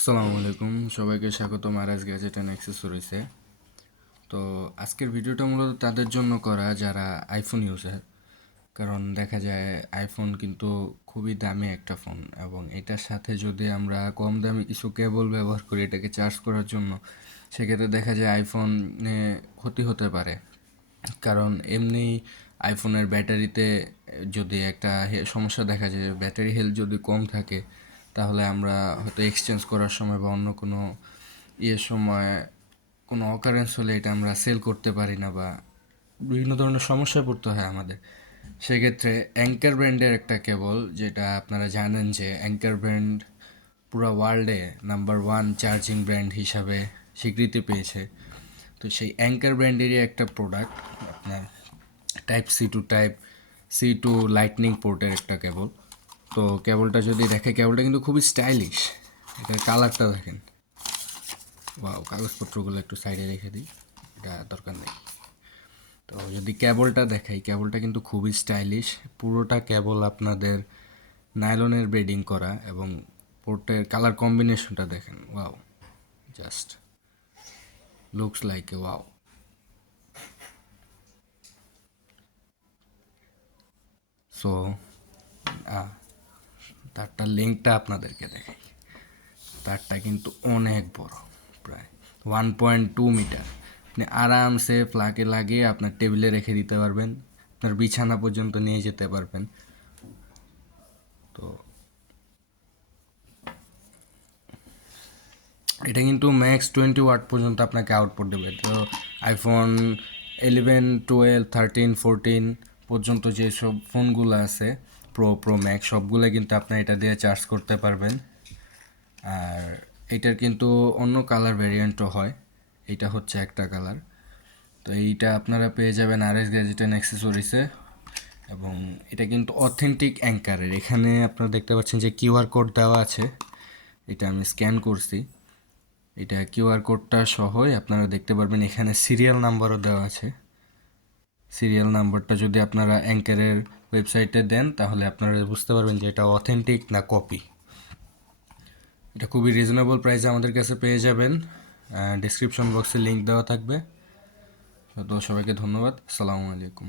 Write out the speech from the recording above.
আসসালামু আলাইকুম, সবাইকে স্বাগত মারাজ গ্যাজেট অ্যান্ড অ্যাক্সেসরিজে। তো আজকের ভিডিওটা মূলত তাদের জন্য করা যারা আইফোন ইউজার। কারণ দেখা যায় আইফোন কিন্তু খুবই দামি একটা ফোন, এবং এটার সাথে যদি আমরা কম দামি কিছু কেবল ব্যবহার করি এটাকে চার্জ করার জন্য, সেক্ষেত্রে দেখা যায় আইফোনে ক্ষতি হতে পারে। কারণ এমনি আইফোনের ব্যাটারিতে যদি একটা সমস্যা দেখা যায়, ব্যাটারি হেলথ যদি কম থাকে, তাহলে আমরা হয়তো এক্সচেঞ্জ করার সময় বা অন্য কোনো সময় কোনো অকারেন্স হলে এটা আমরা সেল করতে পারি না, বা বিভিন্ন ধরনের সমস্যায় পড়তে হয় আমাদের। সেক্ষেত্রে অ্যাঙ্কার ব্র্যান্ডের একটা কেবল, যেটা আপনারা জানেন যে অ্যাঙ্কার ব্র্যান্ড পুরো ওয়ার্ল্ডে নাম্বার 1 চার্জিং ব্র্যান্ড হিসাবে স্বীকৃতি পেয়েছে। তো সেই অ্যাঙ্কার ব্র্যান্ডেরই একটা প্রোডাক্ট আপনার টাইপ সি টু লাইটনিং পোর্টের একটা কেবল। তো কেবলটা যদি দেখে, কেবলটা কিন্তু খুবই স্টাইলিশ। এটার কালারটা দেখেন, ওয়াও। কাগজপত্রগুলো একটু সাইডে রেখে দিই, এটা দরকার নেই। তো যদি কেবলটা দেখাই, কেবলটা কিন্তু খুবই স্টাইলিশ। পুরোটা কেবল আপনাদের নাইলনের ব্রেডিং করা, এবং পোর্টের কালার কম্বিনেশনটা দেখেন, wow, just looks like a wow. So তারটার লিঙ্কটা আপনাদেরকে দেখাই। তারটা কিন্তু অনেক বড়, প্রায় 1.2 মিটার। আপনি আরামসে প্লাগে লাগিয়ে আপনার টেবিলে রেখে দিতে পারবেন, আপনার বিছানা পর্যন্ত নিয়ে যেতে পারবেন। তো এটা কিন্তু ম্যাক্স 20 ওয়াট পর্যন্ত আপনাকে আউটপুট দেবে। তো আইফোন 11, 12, 13, 14 পর্যন্ত যেসব ফোনগুলো আছে, প্রো ম্যাক্স, সবগুলো কিন্তু আপনার এটা দিয়ে চার্জ করতে পারবেন। আর এটার কিন্তু অন্য কালার ভ্যারিয়েন্টও হয়, এটা হচ্ছে একটা কালার। তো এইটা আপনারা পেয়ে যাবেন আর এস গ্যাজেট অ্যান্ড অ্যাক্সেসরিজে। এবং এটা কিন্তু অথেন্টিক অ্যাঙ্কারের। এখানে আপনারা দেখতে পাচ্ছেন যে কিউআর কোড দেওয়া আছে, এটা আমি স্ক্যান করছি। এটা কিউআর কোডটা সহই আপনারা দেখতে পারবেন, এখানে সিরিয়াল নাম্বারও দেওয়া আছে। সিরিয়াল নাম্বারটা যদি আপনারা অ্যাঙ্কারের ওয়েবসাইটে দেন, তাহলে আপনারা বুঝতে পারবেন যে এটা অথেন্টিক না কপি। এটা খুবই রিজনেবল প্রাইসে আমাদের কাছে পেয়ে যাবেন। ডিসক্রিপশন বক্সে লিঙ্ক দেওয়া থাকবে। তো সবাইকে ধন্যবাদ, আসসালামু আলাইকুম।